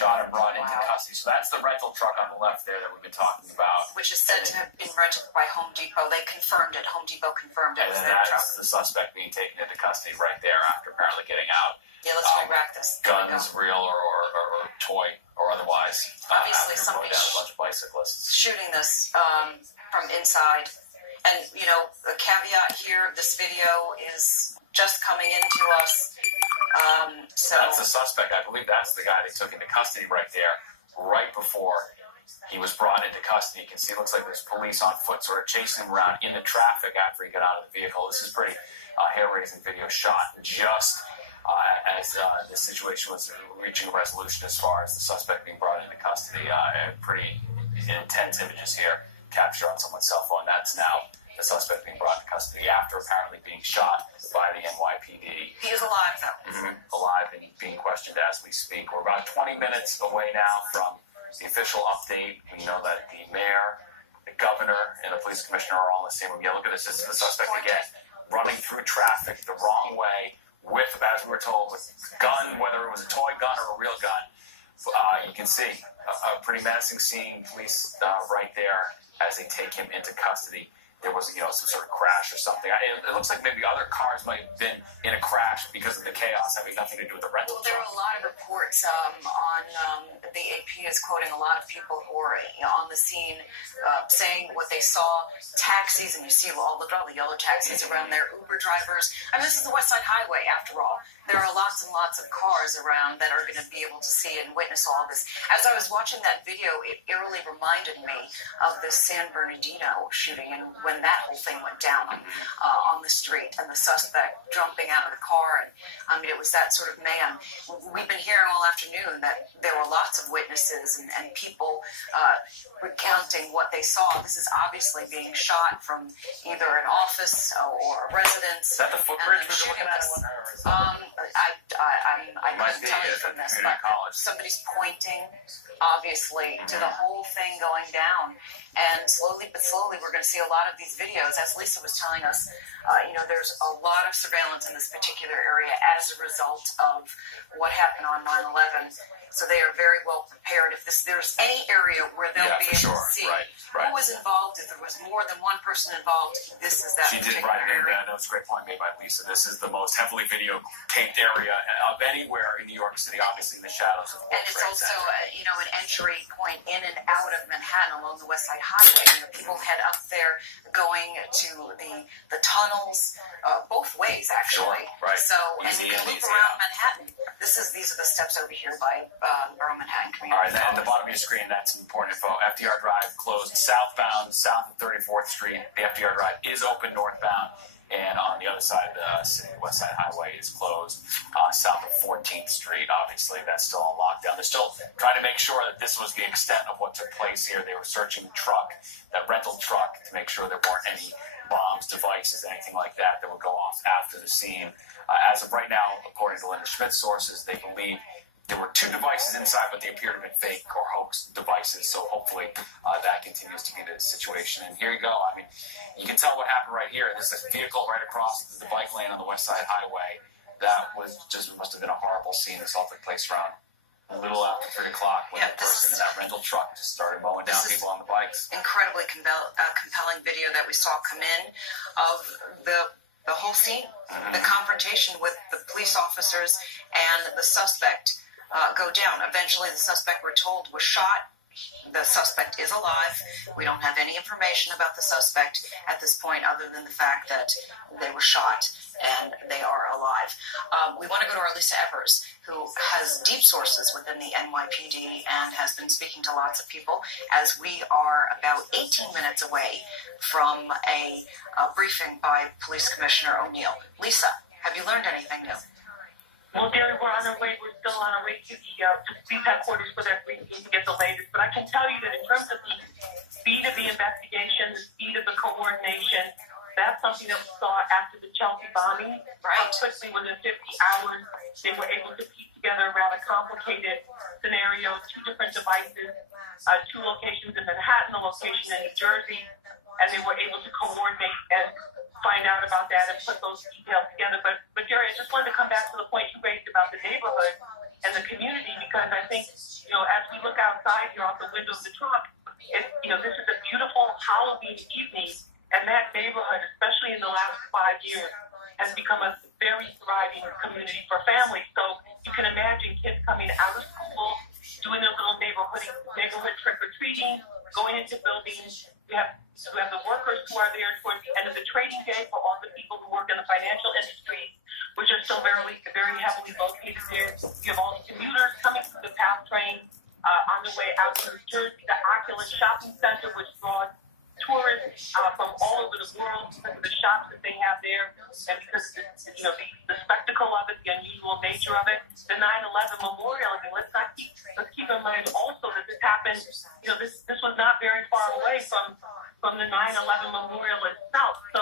shot and brought into custody. So that's the rental truck on the left there that we've been talking about. Which is said to have been rented by Home Depot. They confirmed it. Home Depot confirmed it. And then that's the suspect being taken into custody right there after apparently getting out. Yeah, let's re-rack this. Guns, real or toy or otherwise. Obviously, somebody's down a bunch of bicyclists shooting this from inside. And, you know, the caveat here, this video is just coming into us. So that's the suspect. I believe that's the guy they took into custody right there, right before he was brought into custody. You can see it looks like there's police on foot sort of chasing him around in the traffic after he got out of the vehicle. This is pretty hair-raising video shot just as the situation was reaching a resolution as far as the suspect being brought into custody. Pretty intense images here captured on someone's cell phone. That's now the suspect being brought into custody after apparently being shot by the NYPD. He is alive, though. Alive and being questioned as we speak. We're about 20 minutes away now from the official update. We know that the mayor, the governor, and the police commissioner are all in the same room. Yeah, look at this. This is the suspect again, running through traffic the wrong way with, as we were told, with a gun, whether it was a toy gun or a real gun. You can see a pretty menacing scene. Police right there as they take him into custody. There was, some sort of crash or something. It looks like maybe other cars might have been in a crash because of the chaos having nothing to do with the rental. Well, there were a lot of reports on the AP is quoting a lot of people who were on the scene saying what they saw. Taxis, and you see all the yellow taxis around there, Uber drivers. I mean, this is the West Side Highway, after all. There are lots and lots of cars around that are going to be able to see and witness all this. As I was watching that video, it eerily reminded me of the San Bernardino shooting and when that whole thing went down on the street and the suspect jumping out of the car. And I mean, it was that sort of man. We've been hearing all afternoon that there were lots of witnesses and people recounting what they saw. This is obviously being shot from either an office or a residence. Is that the footbridge we're looking at? I couldn't tell you from this, but somebody's pointing, obviously, to the whole thing going down. And slowly but slowly, we're going to see a lot of these videos. As Lisa was telling us, there's a lot of surveillance in this particular area as a result of what happened on 9/11. So they are very well prepared. If there's any area where they'll be able to see who was involved, if there was more than one person involved, this is that particular area. That's a great point made by Lisa. This is the most heavily videotaped area of anywhere in New York City, obviously in the shadows of the World And it's Trade also, Center. An entry point in and out of Manhattan along the West Side Highway. People head up there going to the tunnels, both ways, actually. Sure, right. So, and you can loop around Manhattan. These are the steps over here by Borough Manhattan Community. All right, at the bottom of your screen, that's some important info. FDR Drive closed southbound, south of 34th Street. The FDR Drive is open northbound. And on the other side, the West Side Highway is closed south of 14th Street. Obviously, that's still on lockdown. They're still trying to make sure that this was the extent of what took place here. They were searching the truck, that rental truck, to make sure there weren't any bombs, devices, anything like that would go off after the scene. As of right now, according to Linda Schmidt's sources, they believe there were 2 devices inside, but they appear to have been fake or hoax devices. So hopefully that continues to be the situation. And here you go. I mean, you can tell what happened right here. There's a vehicle right across the bike lane on the West Side Highway. That must have been a horrible scene. This all took place around a little after 3 o'clock when the person in that rental truck just started mowing down people on the bikes. Incredibly compelling video that we saw come in of the whole scene, the confrontation with the police officers and the suspect go down. Eventually, the suspect, we're told, was shot. The suspect is alive. We don't have any information about the suspect at this point other than the fact that they were shot and they are alive. We want to go to our Lisa Evers, who has deep sources within the NYPD and has been speaking to lots of people, as we are about 18 minutes away from a briefing by Police Commissioner O'Neill. Lisa, have you learned anything new? Well, Gary, we're on our way. We're still on our way to the police headquarters for that briefing to get the latest. But I can tell you that in terms of the speed of the investigation, the speed of the coordination, that's something that we saw after the Chelsea bombing. How quickly, within 50 hours, they were able to piece together a rather complicated scenario, 2 different devices, 2 locations in Manhattan, a location in New Jersey, and they were able to coordinate and find out about that and put those details together. But Jerry, I just wanted to come back to the point you raised about the neighborhood. and the community, because I think, as we look outside here out the window of the truck, this is a beautiful Halloween evening, and that neighborhood, especially in the last 5 years, has become a very thriving community for families. So you can imagine kids coming out of school, doing their little neighborhood trick-or-treating, going into buildings. We have the workers who are there towards the end of the trading day for all the people who work in the financial industry, which are still very, very heavily located there. You have all the commuters coming through the PATH train on the way out to New Jersey, the Oculus Shopping Center, which draws tourists from all over the world because of the shops that they have there, and because the spectacle of it, the unusual nature of it. The 9/11 memorial. I mean, let's keep in mind also that this happened. This was not very far away from the 9/11 memorial itself. So